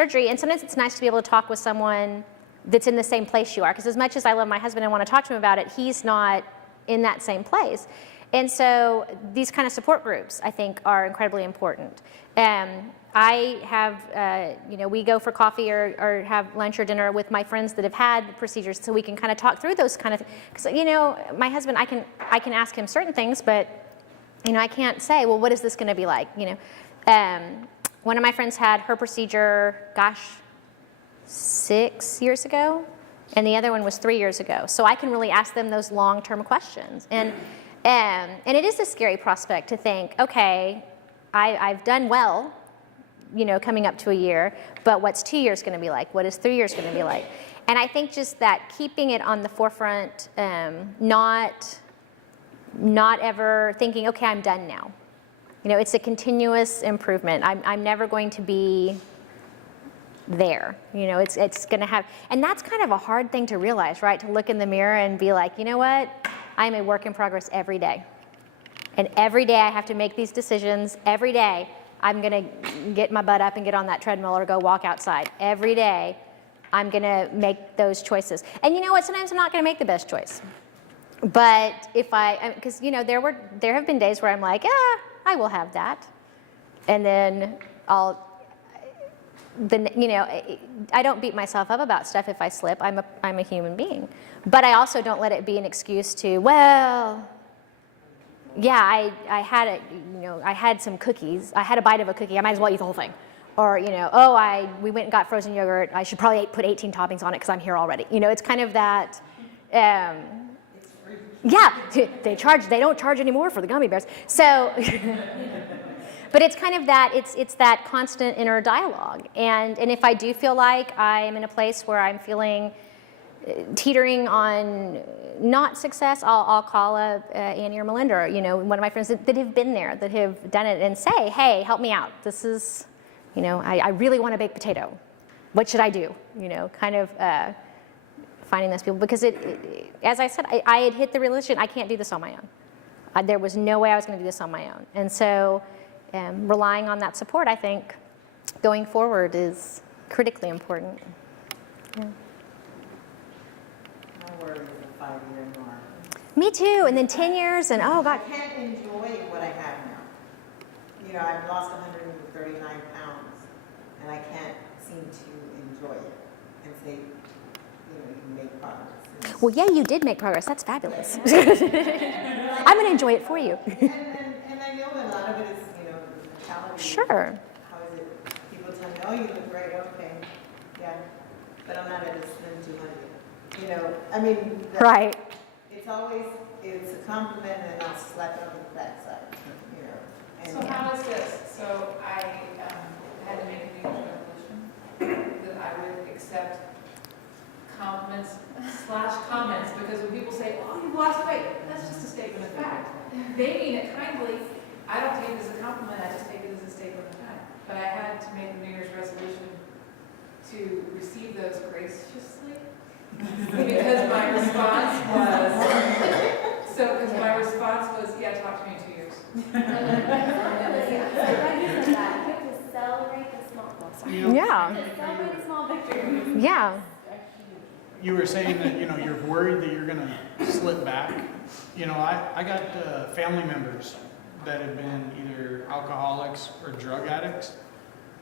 surgery, and sometimes it's nice to be able to talk with someone that's in the same place you are, because as much as I love my husband and want to talk to him about it, he's not in that same place. And so these kind of support groups, I think, are incredibly important. I have, we go for coffee or have lunch or dinner with my friends that have had procedures, so we can kind of talk through those kind of things. Because, my husband, I can ask him certain things, but, I can't say, well, what is this going to be like, One of my friends had her procedure, 6 years ago, and the other one was 3 years ago. So I can really ask them those long-term questions. And it is a scary prospect to think, okay, I've done well, coming up to a year, but what's 2 years going to be like? What is 3 years going to be like? And I think just that keeping it on the forefront, not ever thinking, okay, I'm done now. It's a continuous improvement. I'm never going to be there. It's going to have, and that's kind of a hard thing to realize, right? To look in the mirror and be like, you know what? I'm a work in progress every day. And every day I have to make these decisions. Every day I'm going to get my butt up and get on that treadmill or go walk outside. Every day I'm going to make those choices. And you know what? Sometimes I'm not going to make the best choice. But because there have been days where I'm like, I will have that. And then I don't beat myself up about stuff if I slip. I'm a human being. But I also don't let it be an excuse to, well, yeah, I had some cookies. I had a bite of a cookie. I might as well eat the whole thing. Or, we went and got frozen yogurt. I should probably put 18 toppings on it because I'm here already. It's kind of that, yeah, they don't charge anymore for the gummy bears. So, but it's kind of that, it's that constant inner dialogue. And if I do feel like I am in a place where I'm feeling teetering on not success, I'll call up Annie or Melinda, or, one of my friends that have been there, that have done it, and say, hey, help me out. This is, I really want a baked potato. What should I do? Kind of finding those people, because as I said, I had hit the realization I can't do this on my own. There was no way I was going to do this on my own. And so relying on that support, I think, going forward is critically important. Yeah. My worry is a 5-year mark. Me too, and then 10 years, and oh God. I can't enjoy what I have now. I've lost 139 pounds, and I can't seem to enjoy it and say, you can make progress. Well, yeah, you did make progress. That's fabulous. I'm going to enjoy it for you. And I know a lot of it is, mentality. Sure. How is it? People tell me, oh, you look great, okay. Yeah. But I'm not at a slim 200. Right. It's a compliment and I'll slap it on the backside, And So how is this? So I had to make a New Year's resolution that I would accept compliments / comments, because when people say, oh, you've lost weight, that's just a statement of fact. They mean it kindly. I don't take it as a compliment, I just take it as a statement of fact. But I had to make a New Year's resolution to receive those graciously, because my response was, yeah, talk to me in 2 years. Celebrate the small Yeah. Celebrate the small victories. Yeah. You were saying that, you're worried that you're going to slip back. I got family members that have been either alcoholics or drug addicts.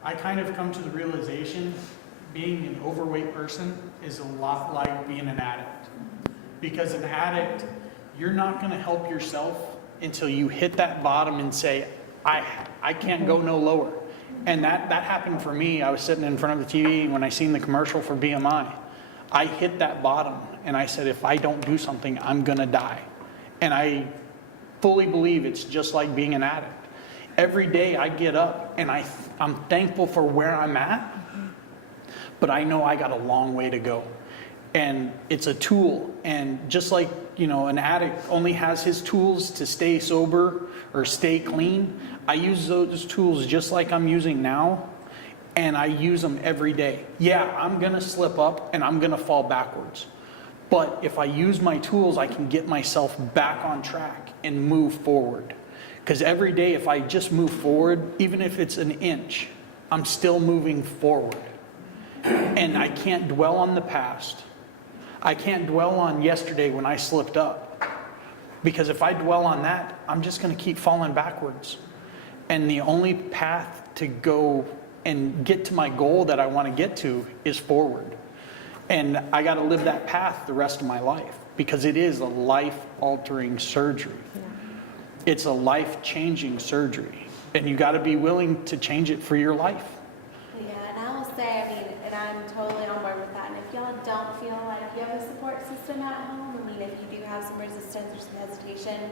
I kind of come to the realization being an overweight person is a lot like being an addict. Because an addict, you're not going to help yourself until you hit that bottom and say, I can't go no lower. And that happened for me. I was sitting in front of the TV when I seen the commercial for BMI. I hit that bottom and I said, if I don't do something, I'm going to die. And I fully believe it's just like being an addict. Every day I get up and I'm thankful for where I'm at, but I know I got a long way to go. And it's a tool. And just like, an addict only has his tools to stay sober or stay clean, I use those tools just like I'm using now, and I use them every day. Yeah, I'm going to slip up and I'm going to fall backwards. But if I use my tools, I can get myself back on track and move forward. Because every day, if I just move forward, even if it's an inch, I'm still moving forward. And I can't dwell on the past. I can't dwell on yesterday when I slipped up. Because if I dwell on that, I'm just going to keep falling backwards. And the only path to go and get to my goal that I want to get to is forward. And I got to live that path the rest of my life, because it is a life-altering surgery. It's a life-changing surgery. And you got to be willing to change it for your life. Yeah, and I will say, I mean, and I'm totally on board with that. And if y'all don't feel like you have a support system at home, I mean, if you do have some resistance or some hesitation,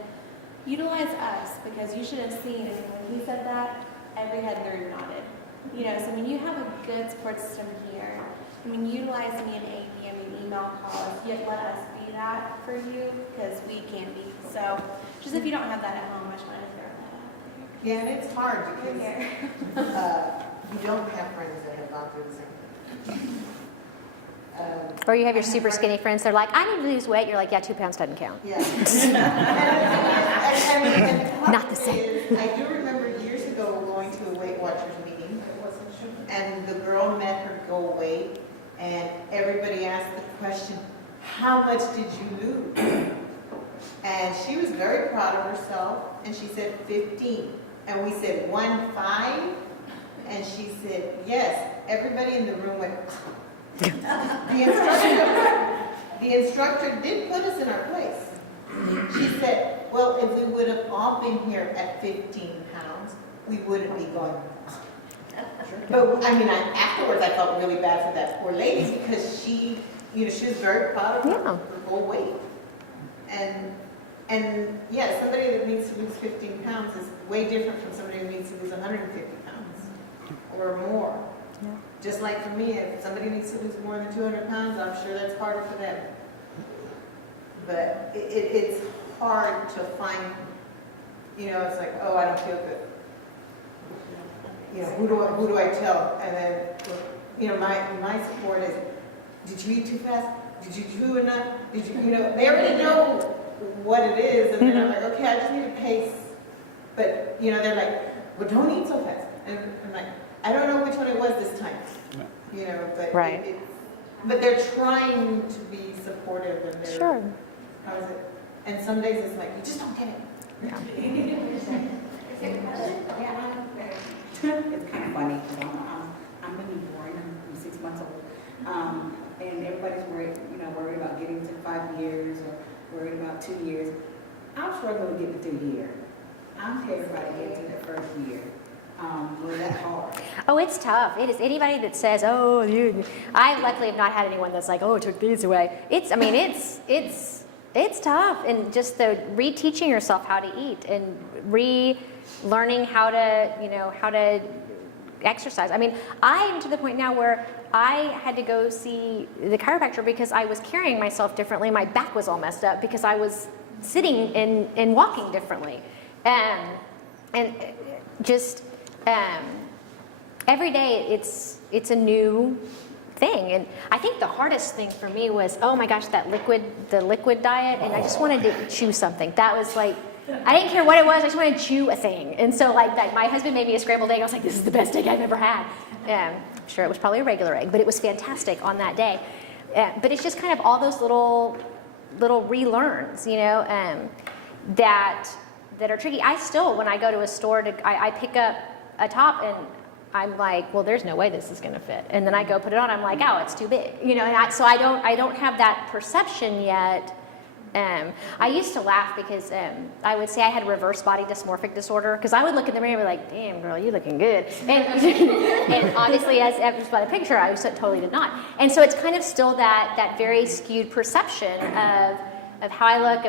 utilize us, because you should have seen, I mean, when he said that, every head in the room nodded. You know, so I mean, you have a good support system here. I mean, utilize me and Amy, I mean, email, call us, yet let us be that for you, because we can be. So, just if you don't have that at home, I just wanted to throw that out Yeah, and it's hard there. because you don't have friends that have gone through the same thing. Or you have your super skinny friends, they're like, I need to lose weight. You're like, yeah, 2 pounds doesn't count. Yeah. And Not the same. I do remember years ago going to a Weight Watchers meeting, and the girl met her goal weight, and everybody asked the question, how much did you lose? And she was very proud of herself, and she said 15. And we said 15? And she said, yes. Everybody in the room went, the instructor did put us in our place. She said, well, if we would have all been here at 15 pounds, we wouldn't be going. But I mean, afterwards I felt really bad for that poor lady, because she, you know, she was very proud of Yeah. her whole weight. And yeah, somebody that needs to lose 15 pounds is way different from somebody who needs to lose 150 pounds or more. Yeah. Just like for me, if somebody needs to lose more than 200 pounds, I'm sure that's harder for them. But it's hard to find, you know, it's like, oh, I don't feel good. You know, who do I tell? And then, you know, my support is, did you eat too fast? Did you chew enough? Did you, you know, they already know what it is, and then I'm like, okay, I just need a pace. But, you know, they're like, well, don't eat so fast. And I'm like, I don't know which one it was this time. No. You know, but Right. but they're trying to be supportive, and they're, Sure. how is it? And some days it's like, you just don't get it. It's kind of funny, because I'm a newborn, I'm 6 months old, and everybody's worried about getting to 5 years or worried about 2 years. I'm struggling to get to 2 years. I'm terrified to get to the first year. Was that hard? Oh, it's tough. It is. Anybody that says, oh, I luckily have not had anyone that's like, oh, it took these away. It's tough. And just the reteaching yourself how to eat and relearning how to exercise. I mean, I am to the point now where I had to go see the chiropractor because I was carrying myself differently. My back was all messed up because I was sitting and walking differently. And just every day it's a new thing. And I think the hardest thing for me was, oh my gosh, the liquid diet, and I just wanted to chew something. That was like, I didn't care what it was, I just wanted to chew a thing. And so like that, my husband made me a scrambled egg. I was like, this is the best egg I've ever had. I'm sure it was probably a regular egg, but it was fantastic on that day. But it's just kind of all those little relearns, you know, that are tricky. I still, when I go to a store, I pick up a top and I'm like, well, there's no way this is going to fit. And then I go put it on, I'm like, oh, it's too big, you know. And so I don't have that perception yet. I used to laugh because I would say I had reverse body dysmorphic disorder, because I would look in the mirror and be like, damn girl, you looking good. And obviously, as evidenced by the picture, I totally did not. And so it's kind of still that very skewed perception of how I look.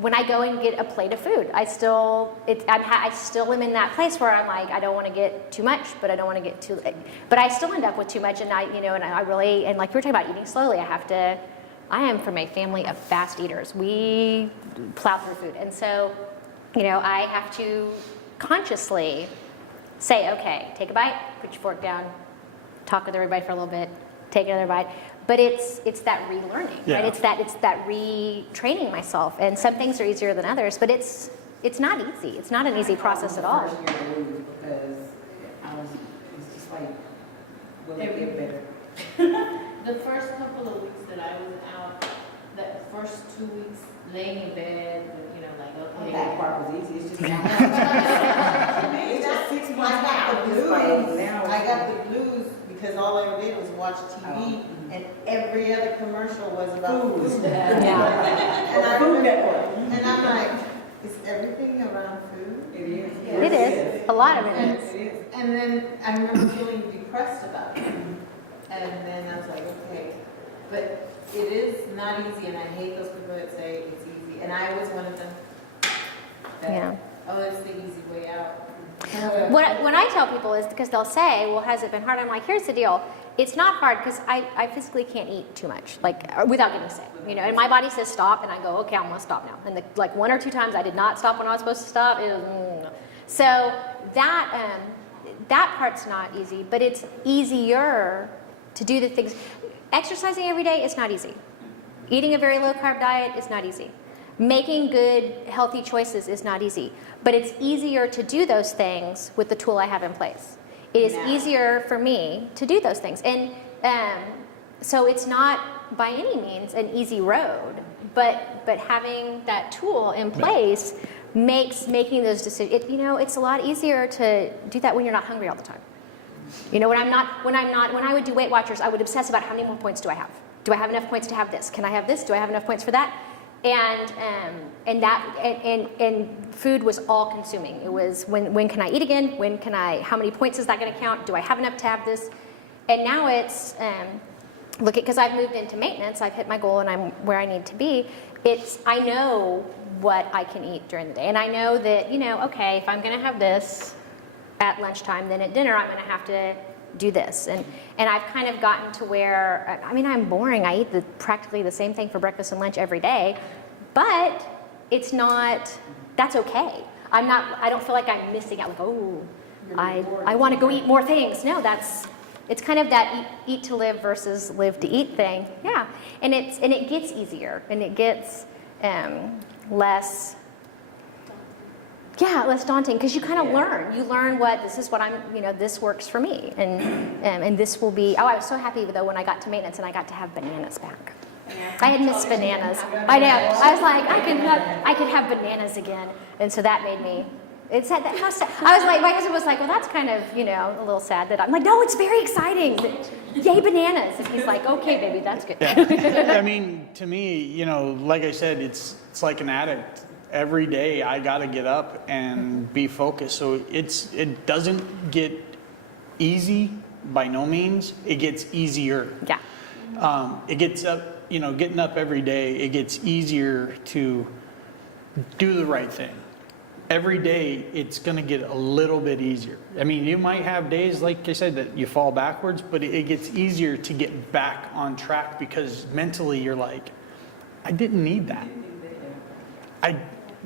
When I go and get a plate of food, I still am in that place where I'm like, I don't want to get too much, but I don't want to get too, but I still end up with too much. And I really, and like you were talking about eating slowly, I am from a family of fast eaters. We plow through food. And so, you know, I have to consciously say, okay, take a bite, put your fork down, talk with everybody for a little bit, take another bite. But it's that relearning, Yeah. right? It's that retraining myself. And some things are easier than others, but it's not easy. It's not an easy process at all. First year to lose, because it's just like will it get better? The first couple of weeks that I was out, the first 2 weeks laying in bed, you know, like, okay. That part was easy, it's just now. It's just 6 months I got out. the It's like, blues, now it's I got like- the blues because all I ever did was watch TV Oh. and every other commercial was about Food. food. Yeah. And I Food remember, Network. and I'm like, is everything around food? It is. It is. A lot of it is. It is. And then I remember feeling depressed about it. And then I was like, okay, but it is not easy, and I hate those people that say it's easy. And I was one of them. that, Yeah. Oh, it's the easy way out. When I tell people is because they'll say, well, has it been hard? I'm like, here's the deal. It's not hard because I physically can't eat too much, like without getting sick, you know, and my body says stop and I go, okay, I'm gonna stop now. And like 1 or 2 times I did not stop when I was supposed to stop. It was, so that part's not easy, but it's easier to do the things. Exercising every day is not easy. Eating a very low carb diet is not easy. Making good, healthy choices is not easy, but it's easier to do those things with the tool I have in place. It is easier for me to do those things. And so it's not by any means an easy road, but having that tool in place makes making those decisions, you know, it's a lot easier to do that when you're not hungry all the time. You know, when I would do Weight Watchers, I would obsess about how many more points do I have? Do I have enough points to have this? Can I have this? Do I have enough points for that? And food was all consuming. It was when can I eat again? How many points is that going to count? Do I have enough to have this? And now it's, because I've moved into maintenance, I've hit my goal and I'm where I need to be. I know what I can eat during the day. And I know that, you know, okay, if I'm going to have this at lunchtime, then at dinner I'm going to have to do this. And I've kind of gotten to where, I mean, I'm boring. I eat practically the same thing for breakfast and lunch every day, but it's not, that's okay. I don't feel like I'm missing out, like, oh, I want to go eat more things. No, it's kind of that eat to live versus live to eat thing. Yeah, and it gets easier and it gets less daunting because you kind of learn. You learn what this is what I'm, you know, this works for me, and this will be. Oh, I was so happy though when I got to maintenance and I got to have bananas back. I had missed bananas. I know. I was like, I could have bananas again, and so that made me. It said that how sad. I was like, my husband was like, well, that's kind of, you know, a little sad that I'm like, no, it's very exciting. Yay, bananas. And he's like, okay, baby, that's good. Yeah. I mean, to me, you know, like I said, it's like an addict. Every day I got to get up and be focused. So it doesn't get easy by no means. It gets easier. Yeah. It gets up, you know, getting up every day, it gets easier to do the right thing. Every day it's going to get a little bit easier. I mean, you might have days, like I said, that you fall backwards, but it gets easier to get back on track because mentally you're like, I didn't need that.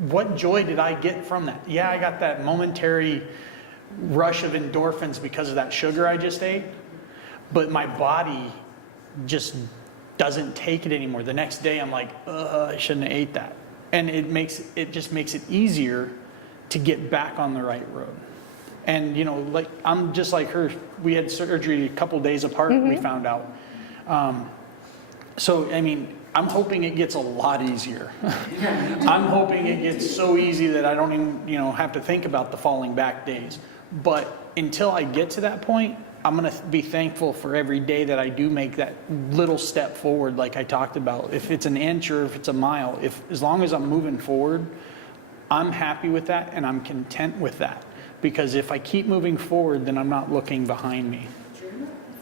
What joy did I get from that? Yeah, I got that momentary rush of endorphins because of that sugar I just ate, but my body just doesn't take it anymore. The next day I'm like, I shouldn't have ate that. And it just makes it easier to get back on the right road. And you know, like I'm just like her. We had surgery a couple days apart, we found out. So I mean, I'm hoping it gets a lot easier. I'm hoping it gets so easy that I don't even, you know, have to think about the falling back days. But until I get to that point, I'm going to be thankful for every day that I do make that little step forward like I talked about. If it's an inch or if it's a mile, as long as I'm moving forward, I'm happy with that and I'm content with that. Because if I keep moving forward, then I'm not looking behind me.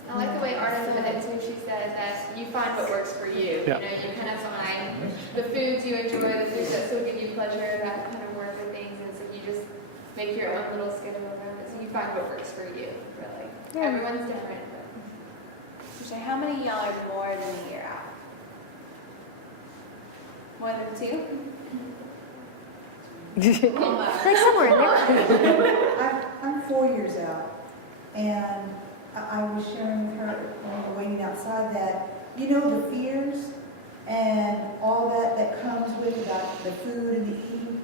I like the way Arna said it too. She said that you find what works for you. Yeah. You know, you kind of find the foods you enjoy, the foods that still give you pleasure, that kind of work with things, and so you just make your own little schedule around it. So you find what works for you, really. Yeah. Everyone's different. So how many of y'all are more than a year out? More than 2? Like somewhere in there. I'm 4 years out, and I was sharing with her when we were waiting outside that, you know, the fears and all that comes with about the food and the eating,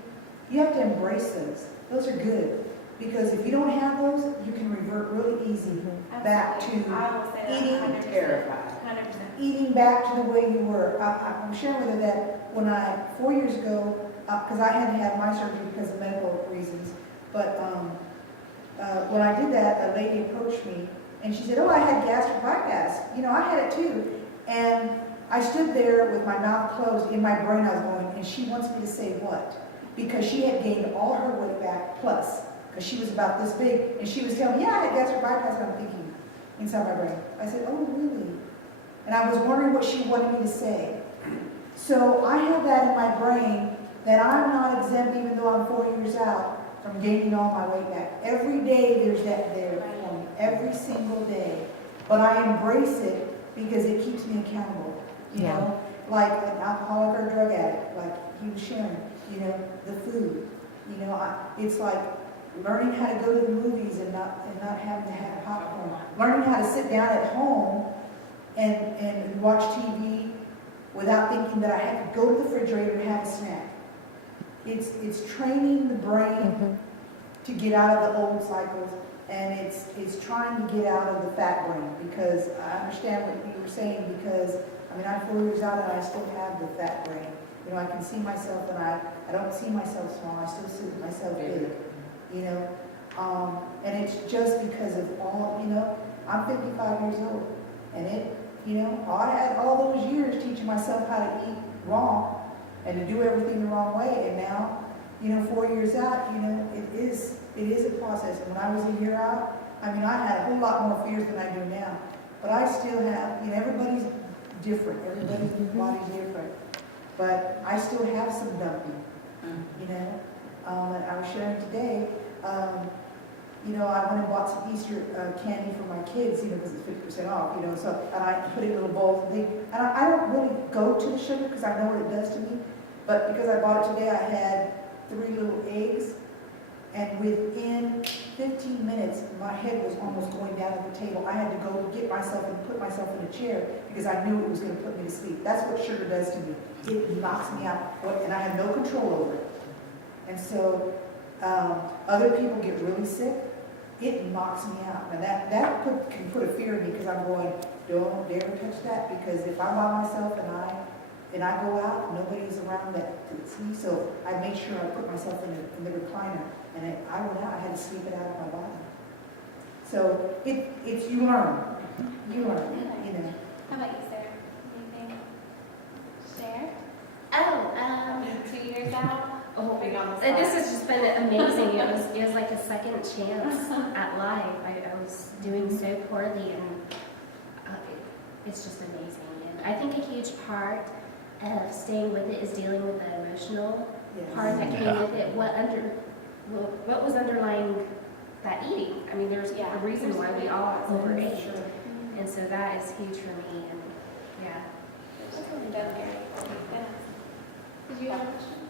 you have to embrace those. Those are good. Because if you don't have those, you can revert really easy back Absolutely. to I will say that eating 100%. Terrified. 100%. eating back to the way you were. I'm sharing with her that when 4 years ago, because I had to have my surgery because of medical reasons, but when I did that, a lady approached me and she said, oh, I had gastric bypass. You know, I had it too. And I stood there with my mouth closed. In my brain, I was going, and she wants me to say what? Because she had gained all her weight back plus, because she was about this big, and she was telling me, yeah, I had gastric bypass, and I'm thinking inside my brain. I said, oh, really? And I was wondering what she wanted me to say. So I have that in my brain that I'm not exempt, even though I'm 4 years out, from gaining all my weight back. Every day there's that there for me, every single day. But I embrace it because it keeps me accountable. You know, like an alcoholic or a drug addict, like he was sharing, you know, the food. You know, it's like learning how to go to the movies and not having to have popcorn. Learning how to sit down at home and watch TV without thinking that I have to go to the refrigerator and have a snack. It's training the brain to get out of the old cycles, and it's trying to get out of the fat brain, because I understand what you were saying, because I mean, I'm 4 years out and I still have the fat brain. You know, I can see myself, and I don't see myself small, I still see myself big, you know. And it's just because of all, you know, I'm 55 years old, and you know, I had all those years teaching myself how to eat wrong and to do everything the wrong way, and now, you know, 4 years out, you know, it is a process. And when I was a year out, I mean, I had a whole lot more fears than I do now, but I still have, you know, everybody's different, everybody's body's different, but I still have some dumping, you know. And I was sharing today, you know, I went and bought some Easter candy for my kids, you know, because it's 50% off, you know, so, and I put it in little bowls and things. And I don't really go to the sugar because I know what it does to me, but because I bought it today, I had 3 little eggs, and within 15 minutes, my head was almost going down to the table. I had to go get myself and put myself in a chair because I knew it was going to put me to sleep. That's what sugar does to me. It knocks me out, and I have no control over it. And so, other people get really sick. It knocks me out. And that can put a fear in me, because I'm going, don't dare touch that, because if I'm by myself and I go out, nobody's around that to see. So I made sure I put myself in the recliner, and I went out. I had to sleep it out of my body. So it's you learn, you know. How about you, Sarah? Anything? Share? Oh, 2 years out. Oh my God. And this has just been amazing. It was like a second chance at life. I was doing so poorly, and it's just amazing. And I think a huge part of staying with it is dealing with the emotional part that came with it. What was underlying that eating? I mean, there's a reason why we all overate. And so that is huge for me. And Did you have a question?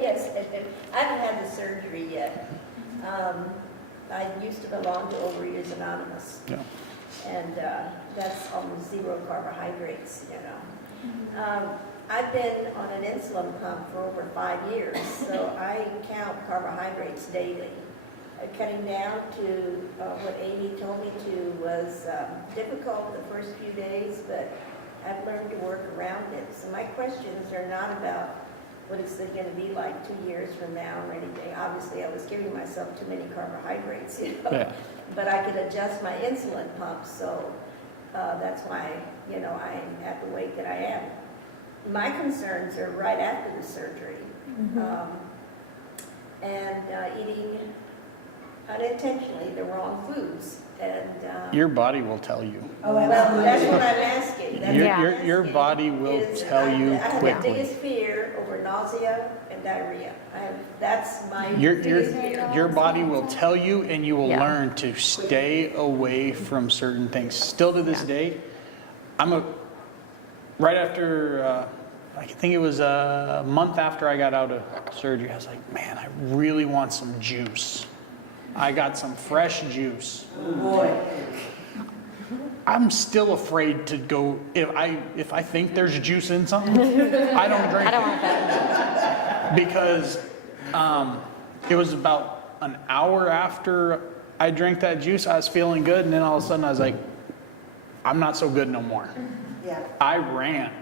Yes, I haven't had the surgery yet. I used to belong to Overeaters Anonymous. Yeah. And that's almost 0 carbohydrates, you know. I've been on an insulin pump for over 5 years, so I count carbohydrates daily. Cutting down to what Amy told me to was difficult the first few days, but I've learned to work around it. So my questions are not about what it's going to be like 2 years from now or anything. Obviously, I was giving myself too many carbohydrates, you know. Yeah. But I could adjust my insulin pump, so that's why, you know, I'm at the weight that I am. My concerns are right after the surgery, and eating unintentionally the wrong foods. And Your body will tell you. Oh, well, absolutely. that's what I'm asking. That's what I'm Your asking, body will is tell you I have the quickly. biggest fear over nausea and diarrhea. that's my Your biggest fear. your body will tell you, and you will Yeah. learn to stay away from certain things. Still to this day, right after, I think it was a month after I got out of surgery, I was like, man, I really want some juice. I got some fresh juice. Boy. I'm still afraid to go, if I think there's juice in something, I don't drink I don't it. want that. Because it was about an hour after I drank that juice, I was feeling good, and then all of a sudden I was like, I'm not so good no more. Yeah. I ran.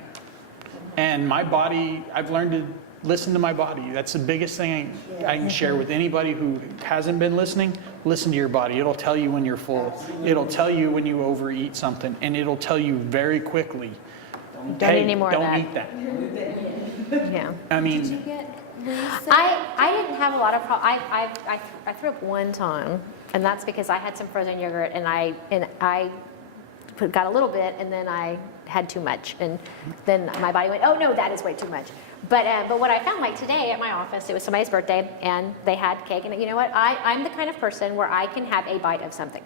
And my body, I've learned to listen to my body. That's the biggest thing I can share with anybody who hasn't been listening. Listen to your body. It'll tell you when you're full. It'll tell you when you overeat something, and it'll tell you very quickly, Don't eat any more of don't that." eat that. Yeah. I Did you mean, get Lisa? I didn't have a lot of problems. I threw up one time, and that's because I had some frozen yogurt, and I got a little bit, and then I had too much, and then my body went, "Oh no, that is way too much." But what I found, like today at my office, it was somebody's birthday, and they had cake, and you know what? I'm the kind of person where I can have a bite of something.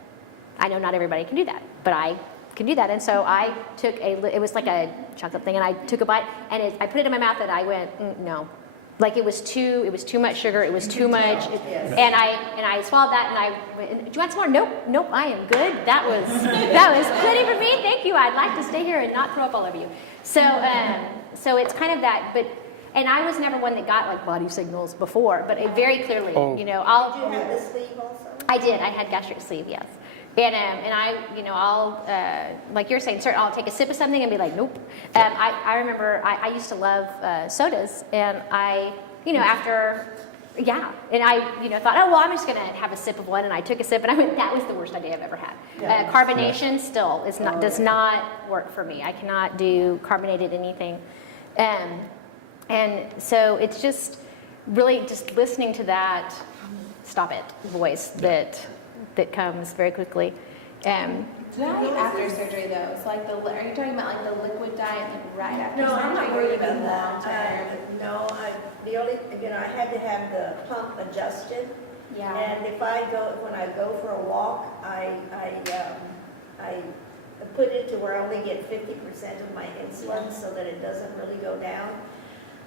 I know not everybody can do that, but I can do that, and so I took it was like a chocolate thing, and I took a bite, and I put it in my mouth, and I went, no. Like it was too much sugar, it was too much, and I swallowed that, and I went, "Do you want some more?" Nope, I am good. That was plenty for me. Thank you. I'd like to stay here and not throw up all over you. So it's kind of that, but. And I was never one that got like body signals before, but it very clearly, Oh. Did you have the sleeve also? I did. I had gastric sleeve, yes. And I, I'll, like you're saying, sir, I'll take a sip of something and be like, nope. I remember I used to love sodas, and I, after, and I, thought, oh, well, I'm just going to have a sip of one, and I took a sip, and I went, that was the worst idea I've ever had. Carbonation still does not work for me. I cannot do carbonated anything. And so it's just really just listening to that stop it voice that comes very quickly. Diet after surgery though, so like are you talking about like the liquid diet like right after No, surgery? I'm not or worried even about that. long-term? No, the only, I had to have the pump adjusted. Yeah. And when I go for a walk, I put it to where I only get 50% of my insulin so that it doesn't really go down.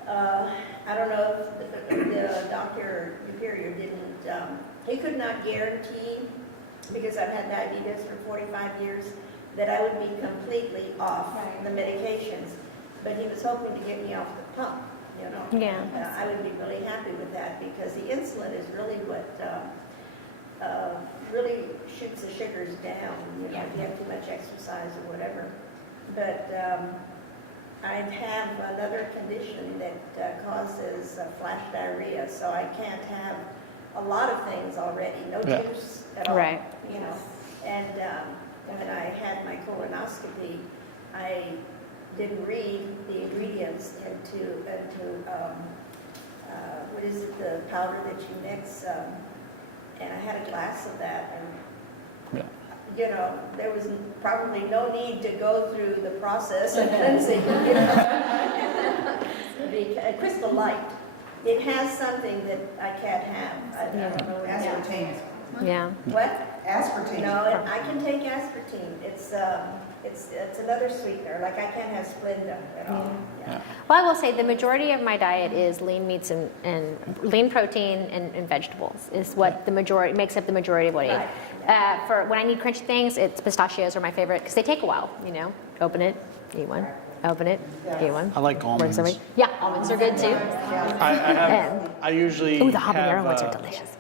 I don't know if the doctor Superior didn't, he could not guarantee, because I've had diabetes for 45 years, that I would be completely off the medications. But he was hoping to get me off the pump, Yeah. And, I would be really happy with that, because the insulin is really what really shoots the sugars down, if you have too much exercise or whatever. But I have another condition that causes flash diarrhea, so I can't have a lot of things already, no juice at all. Right. And when I had my colonoscopy, I didn't read the ingredients into what is it, the powder that you mix, and I had a glass of that, and there was probably no need to go through the process of cleansing, The Crystal Light, it has something that I can't have. I don't know what it is. Aspartame. Yeah. What? Aspartame. No, I can take aspartame. It's another sweetener, like I can't have Splenda at all. Yeah. Well, I will say the majority of my diet is lean meats and lean protein and vegetables is what makes up the majority of what I eat. For when I need crunchy things, it's pistachios are my favorite because they take a while. Open it, eat one. Open it, eat one. I like almonds. Yeah, almonds are good too. I usually Ooh, the habanero have, ones are delicious.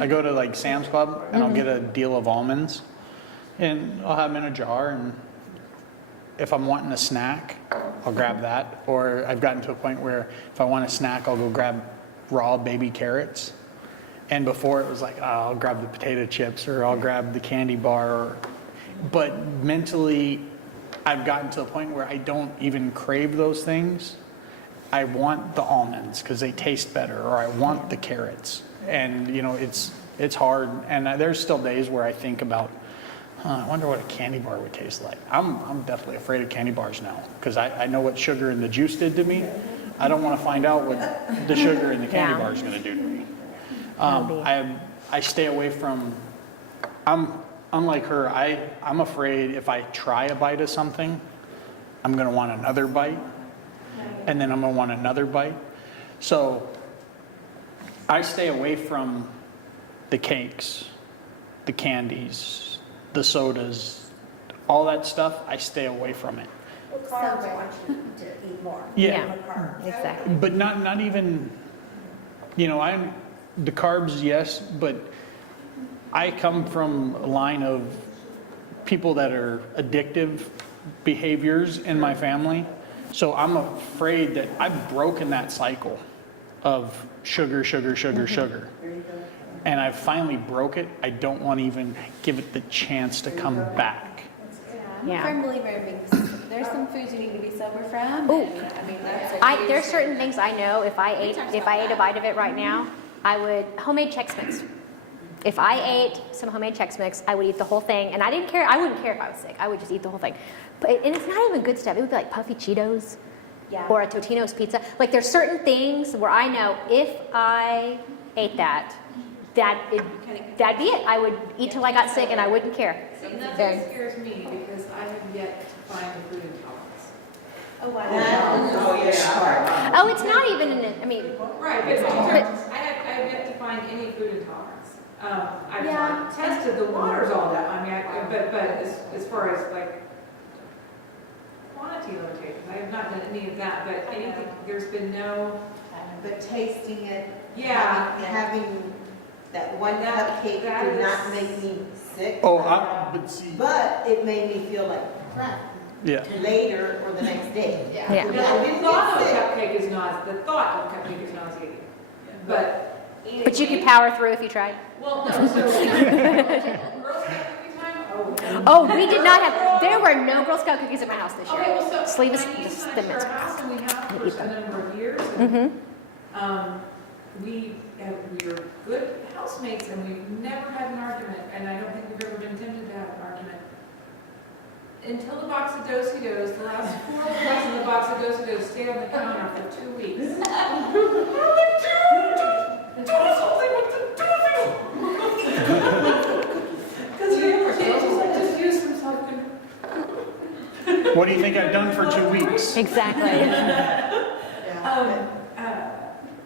I go to like Sam's Club and I'll get a deal of almonds, and I'll have them in a jar, and if I'm wanting a snack, I'll grab that. Or I've gotten to a point where if I want a snack, I'll go grab raw baby carrots. And before it was like, I'll grab the potato chips or I'll grab the candy bar. But mentally, I've gotten to a point where I don't even crave those things. I want the almonds because they taste better, or I want the carrots. And it's hard. And there's still days where I think about, I wonder what a candy bar would taste like. I'm definitely afraid of candy bars now because I know what sugar in the juice did to me. I don't want to find out what the sugar in the candy bar is going to do to me. I stay away from. Unlike her, I'm afraid if I try a bite of something, I'm going to want another bite, and then I'm going to want another bite. So I stay away from the cakes, the candies, the sodas, all that stuff. I stay away from it. Well, carbs want you to eat more. Yeah. More carbs. Exactly. But not even, the carbs, yes, but I come from a line of people that are addictive behaviors in my family. So I'm afraid that I've broken that cycle of sugar, sugar, sugar, sugar. And I finally broke it. I don't want to even give it the chance to come back. I'm Yeah. a firm believer in being consistent. There's some foods you need to be sober from. Ooh. And, I mean, that's a There's huge certain thing. things I know if I ate a bite of it right now, I would homemade Chex Mix. If I ate some homemade Chex Mix, I would eat the whole thing, and I didn't care. I wouldn't care if I was sick. I would just eat the whole thing. And it's not even good stuff. It would be like puffy Cheetos Yeah. or a Totino's pizza. Like there's certain things where I know if I ate that'd be it. I would eat till I got sick, and I wouldn't care. See, nothing Very- scares me because I have yet to find a food intolerance. Oh, wow. Oh, yeah. Oh, it's not even I mean, Right, but I have yet to find any food intolerance. I've Yeah. not tested the waters all that, I mean, but as far as like quantity limitations, I have not done any of that, but anything, there's been no, But tasting it, yeah. having that one That- cupcake that did is- not make me sick. But see, But it made me feel like crap yeah. later or the next day. yeah. I The didn't thought of get a sick. cupcake is not, the thought of a cupcake is nauseating. But eating But you could it- power through if you tried. Well, no, so. Girl Scout cookie time? Oh, we did not have. There were no Girl Scout cookies at my house this year. Okay, well, so. Sleeve is my niece just and I the share mince a house and we have Eat for a them. number of years. And, Mm-hmm. we are good housemates and we've never had an argument. And I don't think we've ever been tempted to have an argument. Until the box of Do-si-dos, the last 4 weeks in the box of Do-si-dos stayed on the counter for 2 weeks. I'm like, dude, do something with the Because you just use some self-control. What do you think I've done for 2 weeks? Exactly.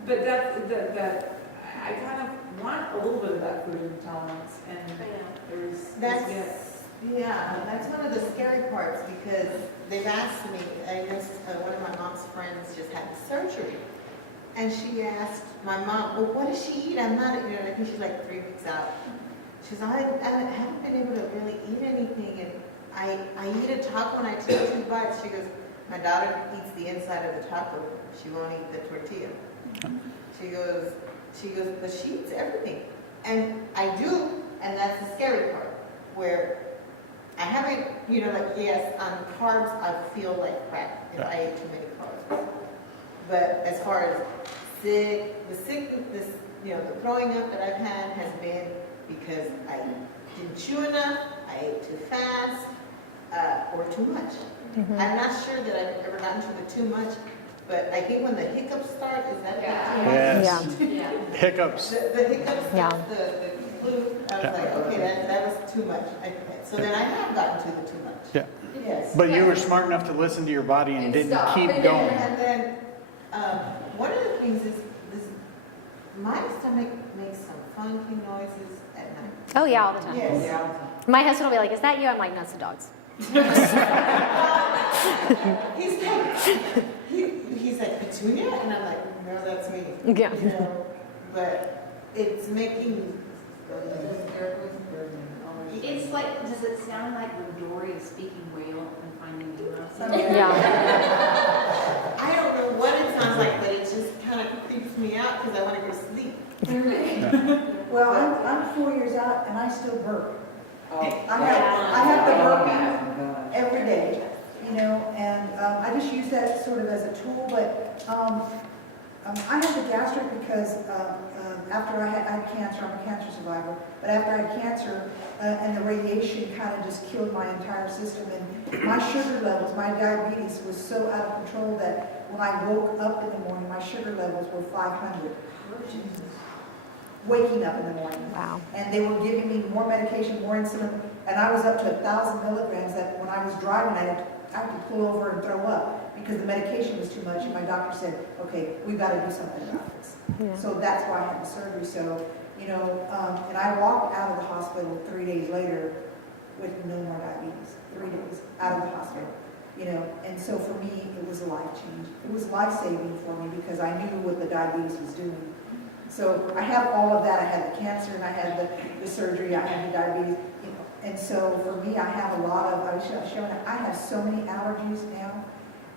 But that, I kind of want a little bit of that food intolerance, and there's, That's, yeah. yeah, that's one of the scary parts because they've asked me, I guess one of my mom's friends just had surgery. And she asked my mom, well, what does she eat? I'm not, I think she's like 3 weeks out. She says, I haven't been able to really eat anything. And I eat a taco and I take 2 bites. She goes, my daughter eats the inside of the taco. She won't eat the tortilla. She goes, but she eats everything. And I do, and that's the scary part, where I haven't, like, yes, on carbs, I feel like crap if I eat too many carbs. But as far as the sickness, the throwing up that I've had has been because I didn't chew enough, I ate too fast, or too much. I'm not sure that I've ever gotten to the too much, but I think when the hiccups start, is that Yes. Yeah. Hiccups. the hiccups, Yeah. the flu, I was like, okay, that was too much. So then I have gotten to the too much. Yeah. Yes. But you were smart enough to listen to your body and didn't stop. keep going. And then, one of the things is my stomach makes some funky noises at night. Oh yeah, all the time. Yes. My husband will be like, "Is that you?" I'm like, "No, it's the dogs." He's like, Petunia? And I'm like, no, that's me. Yeah. But it's making. It's like, does it sound like when Dory is speaking whale and finding Nemo? Yeah. I don't know what it sounds like, but it just kind of creeps me out because I want to go sleep. Well, I'm 4 years out and I still burp. Oh, I have to burp every day, and I just use that sort of as a tool, but I had the gastric because after I had cancer, I'm a cancer survivor, but after I had cancer and the radiation kind of just killed my entire system, and my sugar levels, my diabetes was so out of control that when I woke up in the morning, my sugar levels were 500. Waking up in the morning. Wow. And they were giving me more medication, more insulin, and I was up to 1,000 milligrams that when I was driving, I had to pull over and throw up because the medication was too much, and my doctor said, okay, we've got to do something about this. Yeah. So that's why I had the surgery. So, and I walked out of the hospital 3 days later with no more diabetes. 3 days out of the hospital, and so for me, it was a life change. It was life-saving for me because I knew what the diabetes was doing. So I have all of that. I had the cancer and I had the surgery, I had the diabetes, you know. And so for me, I have a lot of, I was showing, I have so many allergies now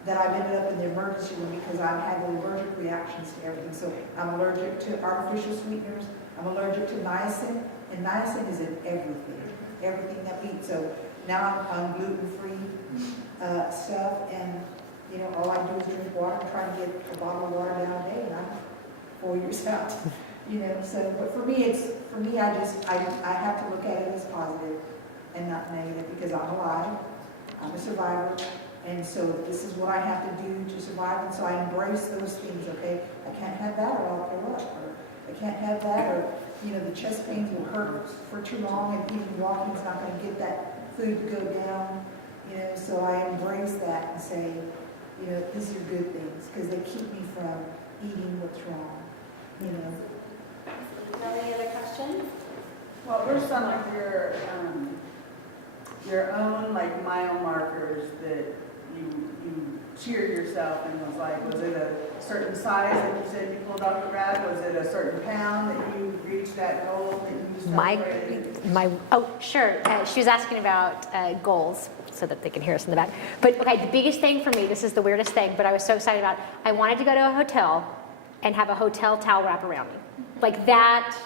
that I've ended up in the emergency room because I've had allergic reactions to everything. So I'm allergic to artificial sweeteners, I'm allergic to niacin, and niacin is in everything that we eat. So now I'm gluten-free stuff, and you know, all I do is drink water. I'm trying to get a bottle of water down a day, and I'm 4 years out. You know, so but for me, I have to look at it as positive and not negative because I'm alive, I'm a survivor. And so this is what I have to do to survive, and so I embrace those things, okay? I can't have that or I'll throw up, or I can't have that, or, you know, the chest pains will hurt for too long, and even walking's not gonna get that food to go down, you know, so I embrace that and say, you know, these are good things, because they keep me from eating what's wrong, you know? Any other questions? What were some of your own like mile markers that you cheered yourself and was like, was it a certain size that you said you pulled off the rack? Was it a certain pound that you reached that goal that you celebrated? Oh, sure. She was asking about goals so that they can hear us in the back. But okay, the biggest thing for me, this is the weirdest thing, but I was so excited about, I wanted to go to a hotel and have a hotel towel wrap around me. Like that,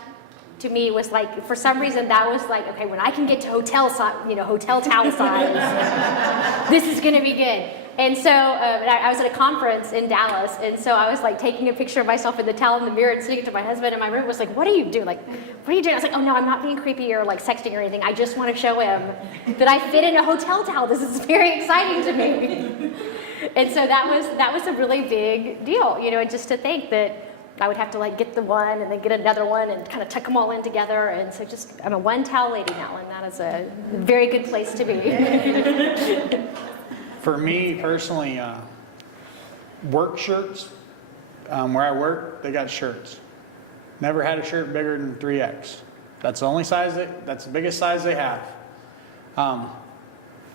to me, was like, for some reason, that was like, okay, when I can get to hotel towel size, this is gonna be good. And so I was at a conference in Dallas, and so I was like taking a picture of myself in the towel in the mirror and sending it to my husband, and my roommate was like, what are you doing? Like, what are you doing? I was like, oh no, I'm not being creepy or like sexting or anything. I just want to show him that I fit in a hotel towel. This is very exciting to me. And so that was a really big deal, you know, just to think that I would have to like get the one and then get another one and kind of tuck them all in together. And so I'm a one towel lady now, and that is a very good place to be. For me personally, work shirts, where I work, they got shirts. Never had a shirt bigger than 3X. That's the only size, that's the biggest size they have.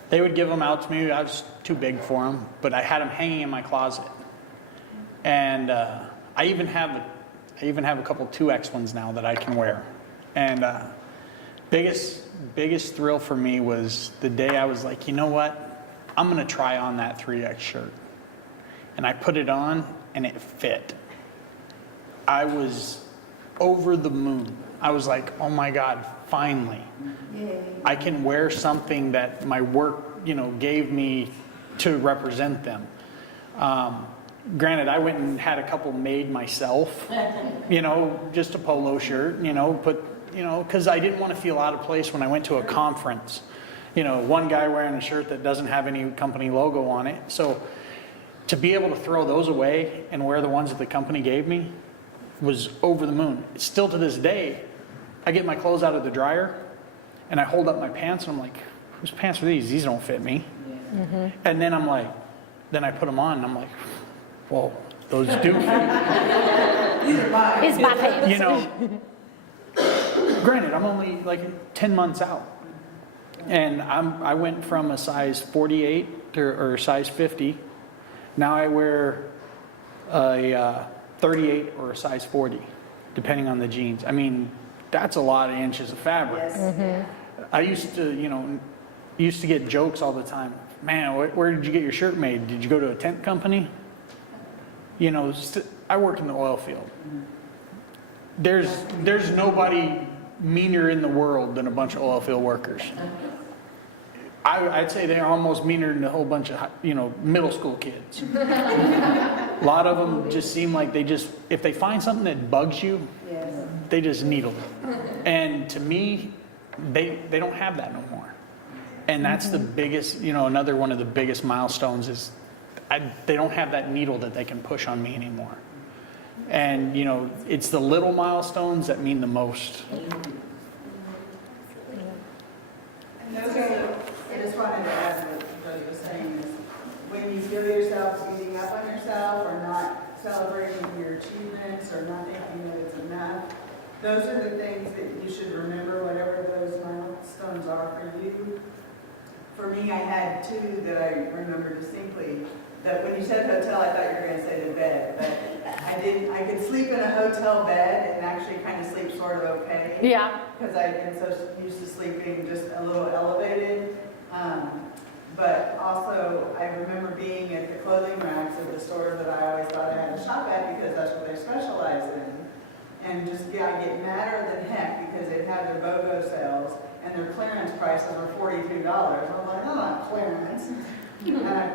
They would give them out to me. I was too big for them, but I had them hanging in my closet. And I even have a couple 2X ones now that I can wear. And biggest thrill for me was the day I was like, you know what? I'm gonna try on that 3X shirt. And I put it on and it fit. I was over the moon. I was like, oh my God, finally. Yay. I can wear something that my work, you know, gave me to represent them. Granted, I went and had a couple made myself, you know, just a polo shirt, you know, because I didn't want to feel out of place when I went to a conference. You know, one guy wearing a shirt that doesn't have any company logo on it. So to be able to throw those away and wear the ones that the company gave me was over the moon. Still to this day, I get my clothes out of the dryer and I hold up my pants and I'm like, whose pants are these? These don't fit me. Yeah. Mm-hmm. And then I'm like, then I put them on and I'm like, well, those do fit. It's my pants. You know, granted, I'm only like 10 months out. And I went from a size 48 or size 50. Now I wear a 38 or a size 40, depending on the jeans. I mean, that's a lot of inches of fabric. Yes. Mm-hmm. I used to get jokes all the time. Man, where did you get your shirt made? Did you go to a tent company? You know, I work in the oil field. There's nobody meaner in the world than a bunch of oil field workers. I'd say they're almost meaner than a whole bunch of, you know, middle school kids. A lot of them just seem like if they find something that bugs you, yes, they just needle it. And to me, they don't have that no more. And that's the biggest, you know, another one of the biggest milestones is they don't have that needle that they can push on me anymore. And, you know, it's the little milestones that mean the most. I just wanted to add what you were saying is when you feel yourself beating up on yourself or not celebrating your achievements or not thinking that it's enough, those are the things that you should remember, whatever those milestones are for you. For me, I had two that I remember distinctly. That when you said hotel, I thought you were going to say the bed, but I could sleep in a hotel bed and actually kind of sleep sort of okay. Yeah. Because I've been so used to sleeping just a little elevated. But also, I remember being at the clothing racks of the store that I always thought I had to shop at because that's what they specialize in. And just, I get madder than heck because they'd have their BOGO sales and their clearance prices were $42. I'm like, oh, not clearance. And I,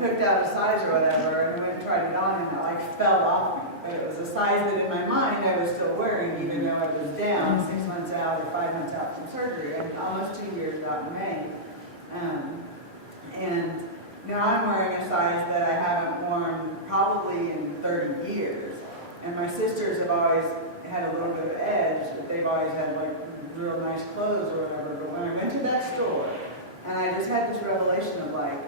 picked out a size or whatever and I went and tried it on and it like fell off me. But it was a size that in my mind I was still wearing even though I was down 6 months out or 5 months out from surgery. And almost 2 years out in May. And now I'm wearing a size that I haven't worn probably in 30 years. And my sisters have always had a little bit of edge, but they've always had like real nice clothes or whatever. But when I went to that store, and I just had this revelation of like,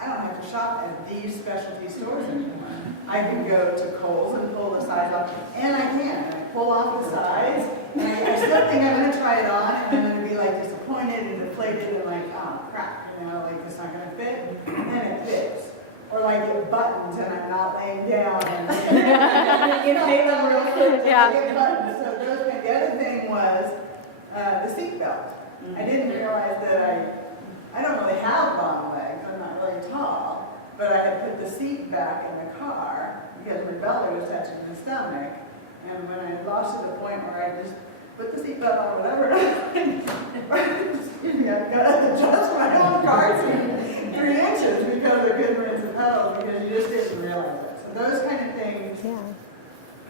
I don't have to shop at these specialty stores anymore. I can go to Kohl's and pull the size off, and I can. And I pull off the size, and I still think I'm going to try it on, and I'm going to be like disappointed and deflated and like, oh crap. Like it's not going to fit, and then it fits. Or like it buttons and I'm not laying down and you pay them real quick Yeah. to get buttons. So those, the other thing was the seat belt. I didn't realize that I don't really have long legs, I'm not really tall, but I had put the seat back in the car because my belly was touching the stomach. And when I lost to the point where I just put the seatbelt on, whatever, excuse me, I've got to adjust my own car seat 3 inches because I couldn't rinse the pedals because you just didn't realize it. So those kind of things,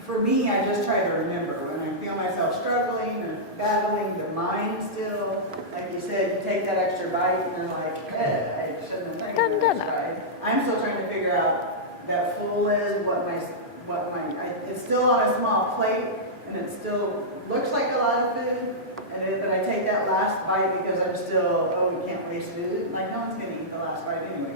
for me, I just try to remember when I feel myself struggling or battling the mind still. Like you said, you take that extra bite and you're like, I shouldn't have taken that extra bite. I'm still trying to figure out that full is, it's still on a small plate and it still looks like a lot of food. But I take that last bite because I'm still, we can't waste food. Like, no one's gonna eat the last bite anyway,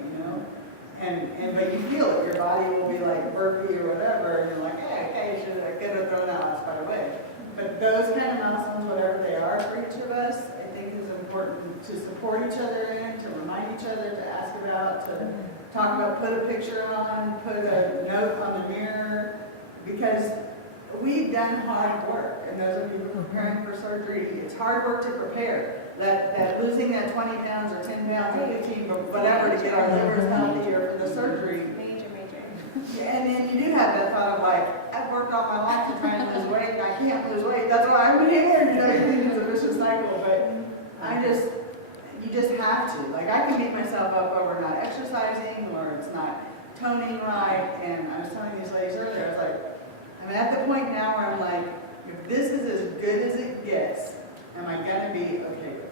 but you feel it. Your body will be like burpy or whatever, and you're like, okay, I could have thrown that last bite away. But those kind of milestones, whatever they are for each of us, I think is important to support each other in, to remind each other, to ask about, to talk about, put a picture on, put a note on the mirror, because we've done hard work, and those of you who are preparing for surgery, it's hard work to prepare. That losing that 20 pounds or 10 pounds or 15 or whatever to get our livers healthier for the surgery. Major. Yeah, and then you do have that thought of like, I've worked all my life to try and lose weight, and I can't lose weight. That's why I'm here. You think it's a vicious cycle, but you just have to. Like, I can beat myself up over not exercising or it's not toning right. And I was telling these ladies earlier, I was like, I'm at the point now where I'm like, if this is as good as it gets, am I going to be okay with this?